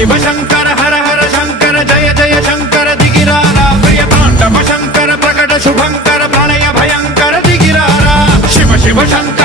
शिव शंकर हर हर शंकर जय जय शंकर दिगिरारा प्रिय तांडव शंकर प्रकट शुभंकर प्रणय भयंकर दिगिरारा शिव शिव शंकर